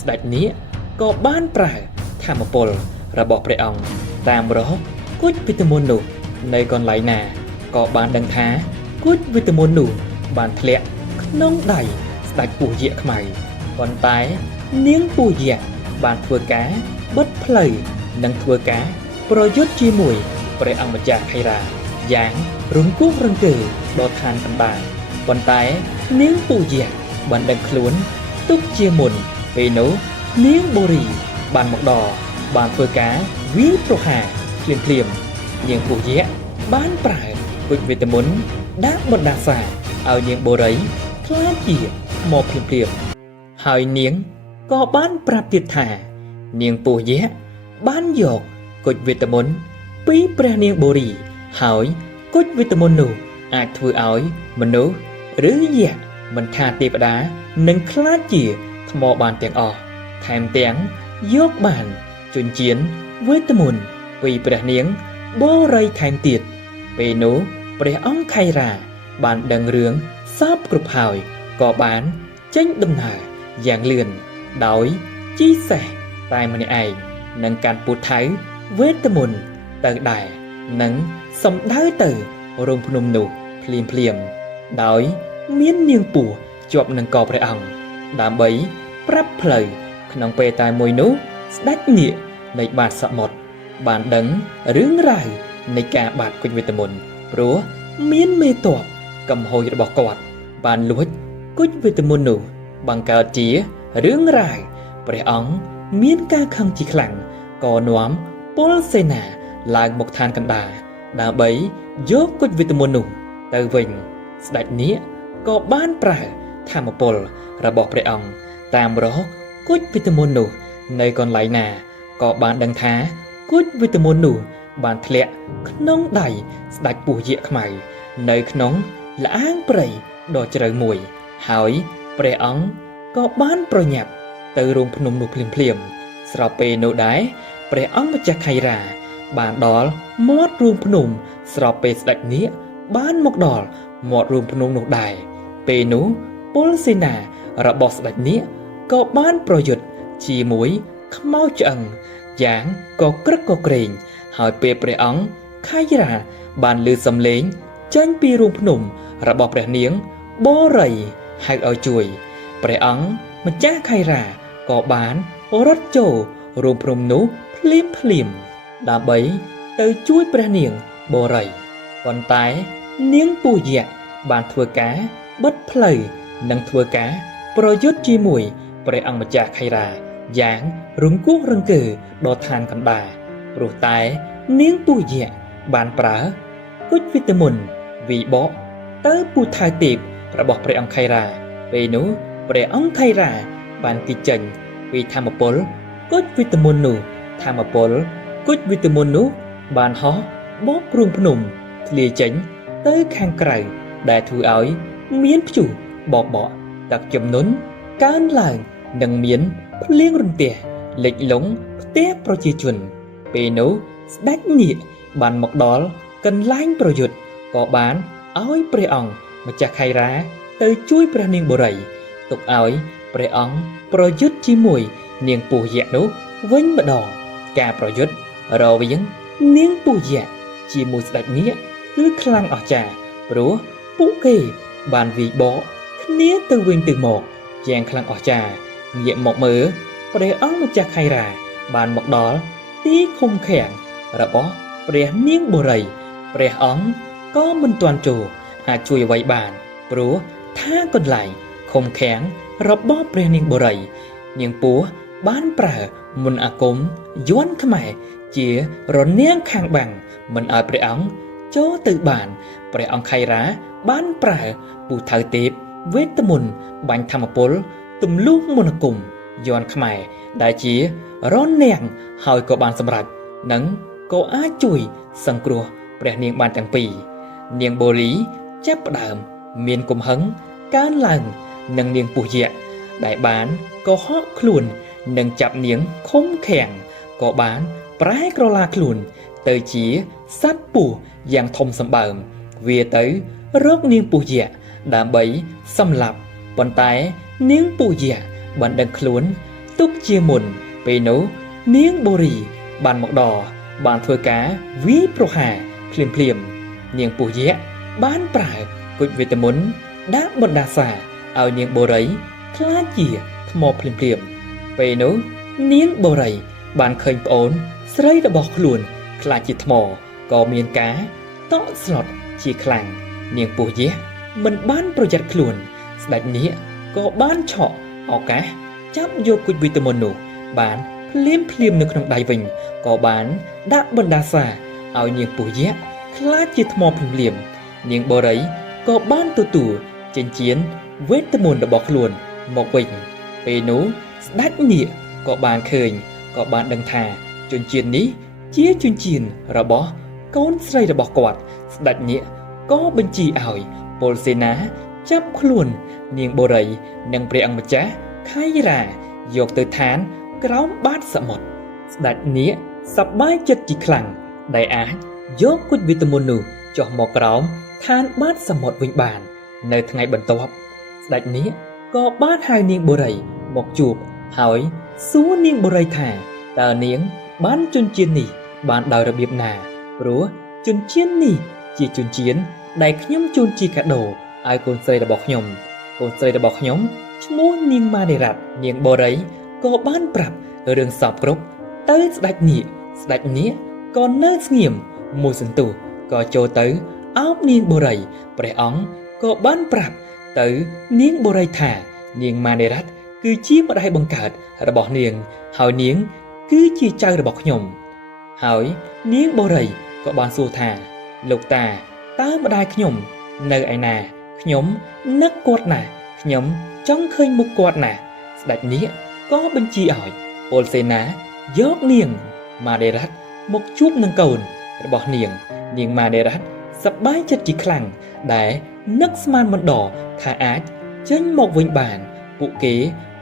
ស្ដេចនេះក៏បានប្រើធម្មពលរបស់ព្រះអង្គតាមរហគុជវិតមុននោះនៅកន្លែងណាក៏បានដឹងថាគុជវិតមុននោះបានធ្លាក់ក្នុងដៃស្ដេចពស់យក្សខ្មៅប៉ុន្តែនាងពស់យក្សបានធ្វើការបិទផ្លូវនិងធ្វើការប្រយុទ្ធជាមួយព្រះអង្គម្ចាស់ខេរាយ៉ាងរង្គោះរង្គើដល់ឋានកណ្ដាលប៉ុន្តែនាងពស់យក្សបានដឹងខ្លួនទុកជាមុនពេលនោះនាងបូរីបានមកដល់បានធ្វើការវាយប្រហារភ្លាមនាងពស់យក្សបានប្រើគុជវេទមន្តដាក់បណ្ដាសាឲ្យនាងបូរីខ្លាចជាមកភ្លាមហើយនាងក៏បានប្រាប់ទៀតថានាងពស់យក្សបានយកគុជវេទមន្តពីព្រះនាងបូរីហើយគុជវេទមន្តនោះអាចធ្វើឲ្យមនុស្សឬយក្សមិនថាទេវតានឹងខ្លាចជាថ្មបានទាំងអស់ថែមទាំងយកបានជញ្ជៀនវេទមន្តពីព្រះនាងបូរីថែមទៀតពេលនោះព្រះអង្គខៃរាបានដឹងរឿងសពគ្រប់ហើយក៏បានចេញដំណើរយ៉ាងលឿនដោយជីសេះតែម្នាក់ឯងនឹងកាន់ពូថៅវេទមន្តទៅដែរនិងសំដៅទៅរោងភ្នំនោះភ្លាមដោយមាននាងពស់ជាប់នឹងកព្រះអង្គដើម្បីប្រាប់ផ្លូវក្នុងពេលតែមួយនោះស្ដេចនាគនៃបាតសមុទ្របានដឹងរឿងរ៉ាវនៃការបាតគុជវេទមន្តព្រោះមានមេទ័ពកំហុសរបស់គាត់បានលួចគុជវេទមន្តនោះបង្កើតជារឿងរ៉ាវព្រះអង្គមានការខឹងជាខ្លាំងក៏នាំពលសេនាឡើងមកឋានកណ្ដាលដើម្បីយកគុជវេទមន្តនោះទៅវិញស្ដេចនាគក៏បានប្រើធម្មពលរបស់ព្រះអង្គតាមរកគុជវេទមន្តនោះនៅកន្លែងណាក៏បានដឹងថាគុជវេទមន្តនោះបានធ្លាក់ក្នុងដៃស្ដេចពស់យក្សខ្មៅនៅក្នុងល្អាងព្រៃដ៏ជ្រៅមួយហើយព្រះអង្គក៏បានប្រញាប់ទៅរោងភ្នំនោះភ្លាមស្របពេលនោះដែរព្រះអង្គម្ចាស់ខៃរាបានដល់មាត់រោងភ្នំស្របពេលស្ដេចនាគបានមកដល់មាត់រោងភ្នំនោះដែរពេលនោះពលសេនារបស់ស្ដេចនាគក៏បានប្រយុទ្ធជាមួយខ្មោចឆ្អឹងយ៉ាងក៏ក្រឹកក៏ក្រែងហើយពេលព្រះអង្គខៃរាបានឮសំឡេងចេញពីរោងភ្នំរបស់ព្រះនាងបូរីហៅឲ្យជួយព្រះអង្គម្ចាស់ខៃរាក៏បានរត់ចូលរោងភ្នំនោះភ្លាមដើម្បីទៅជួយព្រះនាងបូរីប៉ុន្តែនាងពស់យក្សបានធ្វើការបិទផ្លូវនិងធ្វើការប្រយុទ្ធជាមួយព្រះអង្គម្ចាស់ខៃរាយ៉ាងរង្គោះរង្គើដល់ឋានកណ្ដាលព្រោះតែនាងពស់យក្សបានប្រើគុជវិតមន្តវិបកទៅពូថៅទេពរបស់ព្រះអង្គខៃរាពេលនោះព្រះអង្គខៃរាបានទីចេញពីធម្មពលគុជវិតមន្តនោះធម្មពលគុជវិតមន្តនោះបានហោះបកគ្រោងភ្នំធ្លាយចេញទៅខាងក្រៅដែលធ្វើឲ្យមានព្យុះបកទឹកជំនន់កើនឡើងនិងមានភ្លៀងរន្ទះលិចលង់ផ្ទះប្រជាជនពេលនោះស្ដេចនាគបានមកដល់កន្លែងប្រយុទ្ធក៏បានឲ្យព្រះអង្គម្ចាស់ខៃរាទៅជួយព្រះនាងបូរីទុកឲ្យព្រះអង្គប្រយុទ្ធជាមួយនាងពស់យក្សនោះវិញម្ដងការប្រយុទ្ធរវាងនាងពស់យក្សជាមួយស្ដេចនាគគឺខ្លាំងអស្ចារ្យព្រោះពួកគេបានវាយបកគ្នាទៅវិញទៅមកយ៉ាងខ្លាំងអស្ចារ្យងាកមកមើលព្រះអង្គម្ចាស់ខៃរាបានមកដល់ទីឃុំឃាំងរបស់ព្រះនាងបូរីព្រះអង្គក៏មិនទាន់ចូលអាចជួយអ្វីបានព្រោះថាកន្លែងឃុំឃាំងរបស់ព្រះនាងបូរីនាងពស់បានប្រើមន្តអាគមយ័ន្តខ្មែរជារនាំងខាងបាំងមិនឲ្យព្រះអង្គចូលទៅបានព្រះអង្គខៃរាបានប្រើពូថៅទេពវេទមន្តបាញ់ធម្មពលទម្លុះមន្តអាគមយ័ន្តខ្មែរដែលជារនាំងហើយក៏បានសម្រេចនិងក៏អាចជួយសង្គ្រោះព្រះនាងបានទាំងពីរនាងបូរីចាប់ផ្ដើមមានកំហឹងកើនឡើងនឹងនាងពស់យក្សដែលបានកុហកខ្លួននិងចាប់នាងឃុំឃាំងក៏បានប្រែក្រឡាខ្លួនទៅជាសត្វពស់យ៉ាងធំសម្បើមវាទៅរកនាងពស់យក្សដើម្បីសម្លាប់ប៉ុន្តែនាងពស់យក្សបានដឹងខ្លួន ទុកជាមុនពេលនោះនាងបូរីបានមកដល់បានធ្វើការវាយប្រហារភ្លាមនាងពស់យក្សបានប្រើគុជវេទមន្តដាក់បណ្ដាសាឲ្យនាងបូរីខ្លាចជាថ្មភ្លាមពេលនោះនាងបូរីបានឃើញប្អូនស្រីរបស់ខ្លួនខ្លាចជាថ្មក៏មានការតក់ស្លុតជាខ្លាំងនាងពស់យក្សមិនបានប្រយ័ត្នខ្លួនស្ដេចនាគក៏បានឆក់ឱកាសចាប់យកគុជវីតាមីននោះបានភ្លាមនៅក្នុងដៃវិញក៏បានដាក់បណ្ដាសាឲ្យនាងពស់យក្សខ្លាចជាថ្មភ្លាមនាងបូរីក៏បានទទួលចិញ្ចៀនវេទមន្តរបស់ខ្លួនមកវិញពេលនោះស្ដេចនាគក៏បានឃើញក៏បានដឹងថាចិញ្ចៀននេះជាចិញ្ចៀនរបស់កូនស្រីរបស់គាត់ស្ដេចនាគក៏បញ្ជាឲ្យពលសេនាចាប់ខ្លួននាងបូរីនិងព្រះអង្គម្ចាស់ខៃរ៉ាយកទៅឋានក្រោមបាតសមុទ្រស្ដេចនាគសប្បាយចិត្តជាខ្លាំងដែលអាចយកគុជវីតាមីននោះចុះមកក្រោមឋានបាតសមុទ្រវិញបាននៅថ្ងៃបន្ទាប់ស្ដេចនាគក៏បានហៅនាងបូរីមកជួបហើយសួរនាងបូរីថាតើនាងបានជញ្ជាំងនេះបានដោយរបៀបណាព្រោះជញ្ជាំងនេះជាជញ្ជាំងដែលខ្ញុំជូនជាកាដូឲ្យកូនស្រីរបស់ខ្ញុំកូនស្រីរបស់ខ្ញុំឈ្មោះនាងម៉ានេរ៉ាត់នាងបូរីក៏បានប្រាប់រឿងសពគ្រប់ទៅស្ដេចនាគក៏នៅស្ងៀមមួយសន្ទុះក៏ចូលទៅអោបនាងបូរីព្រះអង្គក៏បានប្រាប់ទៅនាងបូរីថានាងម៉ានេរ៉ាត់គឺជាម្ដាយបង្កើតរបស់នាងហើយនាងគឺជាចៅរបស់ខ្ញុំហើយនាងបូរីក៏បានសួរថាលោកតាតើម្ដាយខ្ញុំនៅឯណាខ្ញុំនឹកគាត់ណាស់ខ្ញុំចង់ឃើញមុខគាត់ណាស់ស្ដេចនាគក៏បញ្ជាឲ្យពលសេនាយកនាងម៉ានេរ៉ាត់មកជួបនឹងកូនរបស់នាងម៉ានេរ៉ាត់សប្បាយចិត្តជាខ្លាំងដែលនឹកស្មានមិនដល់ថាអាចចេញមកវិញបានពួកគេ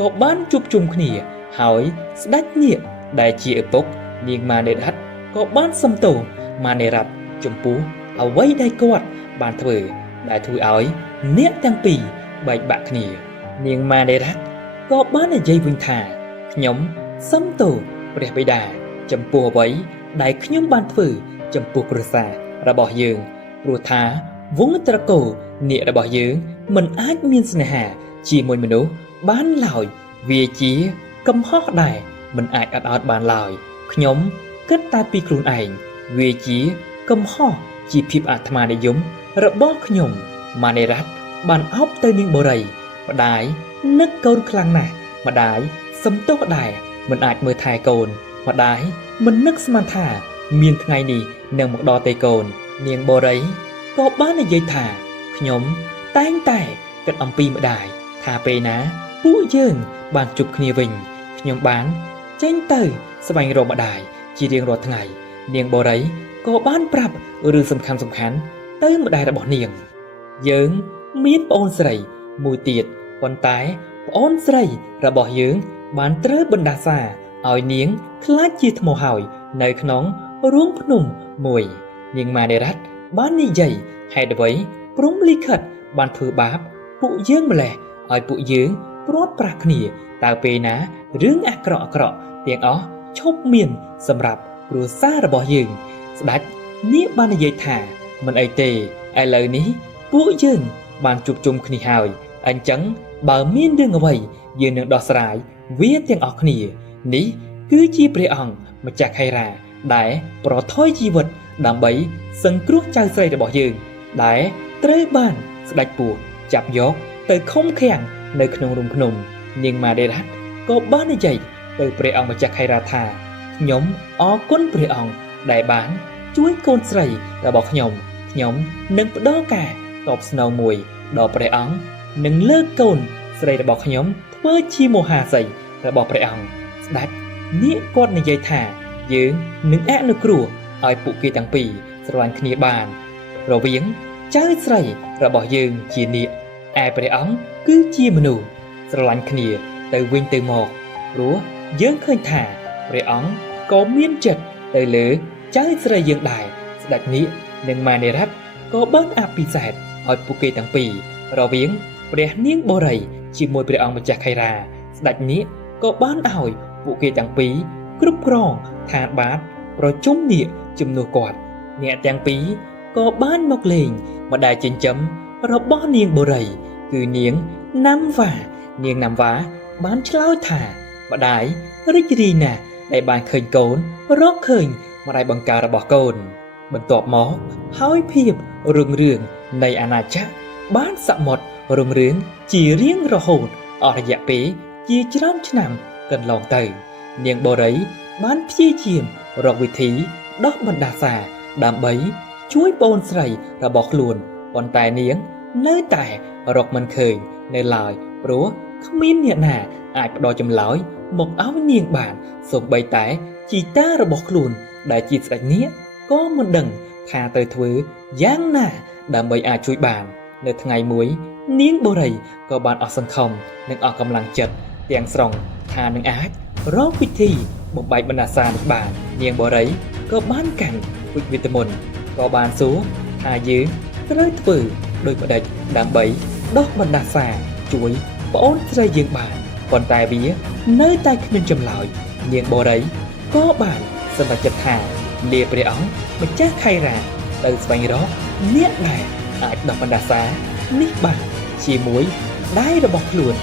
ក៏បានជួបជុំគ្នាហើយស្ដេចនាគដែលជាឪពុកនាងម៉ានេរ៉ាត់ក៏បានសុំទោសម៉ានេរ៉ាត់ចំពោះអ្វីដែលគាត់បានធ្វើដែលធ្វើឲ្យនាគទាំងពីរបែកបាក់គ្នានាងម៉ានេរ៉ាត់ក៏បាននិយាយវិញថាខ្ញុំសុំទោសព្រះបិតាចំពោះអ្វីដែលខ្ញុំបានធ្វើចំពោះគ្រួសាររបស់យើងព្រោះថាវង្សត្រកូលនាគរបស់យើងមិនអាចមានស្នេហាជាមួយមនុស្សបានឡើយវាជាកំហុសដែរមិនអាចអត់ឱតបានឡើយខ្ញុំគិតតែពីខ្លួនឯងវាជាកំហុសជាភាពអាត្មានិយមរបស់ខ្ញុំម៉ានេរ៉ាត់បានអោបទៅនាងបូរីម្ដាយនឹកកូនខ្លាំងណាស់ម្ដាយសំទោសដែរមិនអាចមើលថែកូនម្ដាយមិននឹកស្មានថាមានថ្ងៃនេះនឹងមកដល់ទេកូននាងបូរីក៏បាននិយាយថាខ្ញុំតែងតែគិតអំពីម្ដាយថាពេលណាពួកយើងបានជួបគ្នាវិញខ្ញុំបានចេញទៅស្វែងរកម្ដាយជារៀងរាល់ថ្ងៃនាងបូរីក៏បានប្រាប់រឿងសំខាន់ទៅម្ដាយរបស់នាងយើងមានប្អូនស្រីមួយទៀតប៉ុន្តែប្អូនស្រីរបស់យើងបានត្រូវបណ្ដាសាឲ្យនាងខ្លាចជាថ្មហើយនៅក្នុងរូងភ្នំមួយនាងម៉ានេរ៉ាត់បាននិយាយហេតុអ្វីព្រំលិខិតបានធ្វើបាបពួកយើងម្លេះឲ្យពួកយើងព្រាត់ប្រាសគ្នាតើពេលណារឿងអាក្រក់ទាំងអស់ឈប់មានសម្រាប់គ្រួសាររបស់យើងស្ដេចនាគបាននិយាយថាមិនអីទេឥឡូវនេះពួកយើងបានជួបជុំគ្នាហើយអញ្ចឹងបើមានរឿងអ្វីយើងនឹងដោះស្រាយវាទាំងអស់គ្នានេះគឺជាព្រះអង្គម្ចាស់ខៃរ៉ាដែលប្រថុយជីវិតដើម្បីសង្គ្រោះចៅស្រីរបស់យើងដែលត្រូវបានស្ដេចពស់ចាប់យកទៅឃុំឃាំងនៅក្នុងរូងភ្នំនាងម៉ានេរ៉ាត់ក៏បាននិយាយទៅព្រះអង្គម្ចាស់ខៃរ៉ាថាខ្ញុំអរគុណព្រះអង្គដែលបានជួយកូនស្រីរបស់ខ្ញុំនឹងផ្ដល់ការតបស្នងមួយដល់ព្រះអង្គនឹងលើកកូនស្រីរបស់ខ្ញុំធ្វើជាមហាសីរបស់ព្រះអង្គស្ដេចនាគគាត់និយាយថាយើងនឹងអនុគ្រោះឲ្យពួកគេទាំងពីរស្រឡាញ់គ្នាបានរវាងចៅស្រីរបស់យើងជានាគឯព្រះអង្គគឺជាមនុស្សស្រឡាញ់គ្នាទៅវិញទៅមកព្រោះយើងឃើញថាព្រះអង្គក៏មានចិត្តទៅលើចៅស្រីយើងដែរស្ដេចនាគនិងម៉ានេរ៉ាត់ក៏បានអភិសេកឲ្យពួកគេទាំងពីររវាងព្រះនាងបូរីជាមួយព្រះអង្គម្ចាស់ខៃរ៉ាស្ដេចនាគ ក៏បានឲ្យពួកគេទាំងពីរគ្រប់គ្រងឋានបាតប្រជុំនាគជំនួសគាត់អ្នកទាំងពីរក៏បានមកលេងម្ដាយចិញ្ចឹមរបស់នាងបូរីគឺនាងណាំវ៉ានាងណាំវ៉ាបានឆ្លើយថាម្ដាយរីករាយណាស់ដែលបានឃើញកូនរកឃើញម្ដាយបង្ការរបស់កូនបន្ទាប់មកហើយភាពរុងរឿងនៃអាណាចក្របានសមុទ្ររុងរឿងជារៀងរហូតអស់រយៈពេលជាច្រើនឆ្នាំកន្លងទៅនាងបូរីបានព្យាយាមរកវិធីដោះបណ្ដាសាដើម្បីជួយប្អូនស្រីរបស់ខ្លួនប៉ុន្តែនាងនៅតែរកមិនឃើញនៅឡើយព្រោះគ្មានអ្នកណាអាចផ្ដល់ចម្លើយមកឲ្យនាងបានសូម្បីតែជីតារបស់ខ្លួនដែលជាស្ដេចនាគក៏មិនដឹងថាត្រូវធ្វើយ៉ាងណាដើម្បីអាចជួយបាននៅថ្ងៃមួយនាងបូរីក៏បានអស់សង្ឃឹមនិងអស់កម្លាំងចិត្តទាំងស្រុងថានឹងអាចរកវិធីបំបែកបណ្ដាសានេះបាននាងបូរីក៏បានកាន់ពុជវិតមុនក៏បានសួរថាយើងត្រូវធ្វើដូចម្ដេចដើម្បីដោះបណ្ដាសាជួយប្អូនស្រីយើងបានប៉ុន្តែវានៅតែគ្មានចម្លើយនាងបូរីក៏បានសម្រេចចិត្តថាលាព្រះអង្គម្ចាស់ខៃរ៉ាទៅស្វែងរកអ្នកដែលអាចដោះបណ្ដាសានេះបានជាមួយដៃរបស់ខ្លួន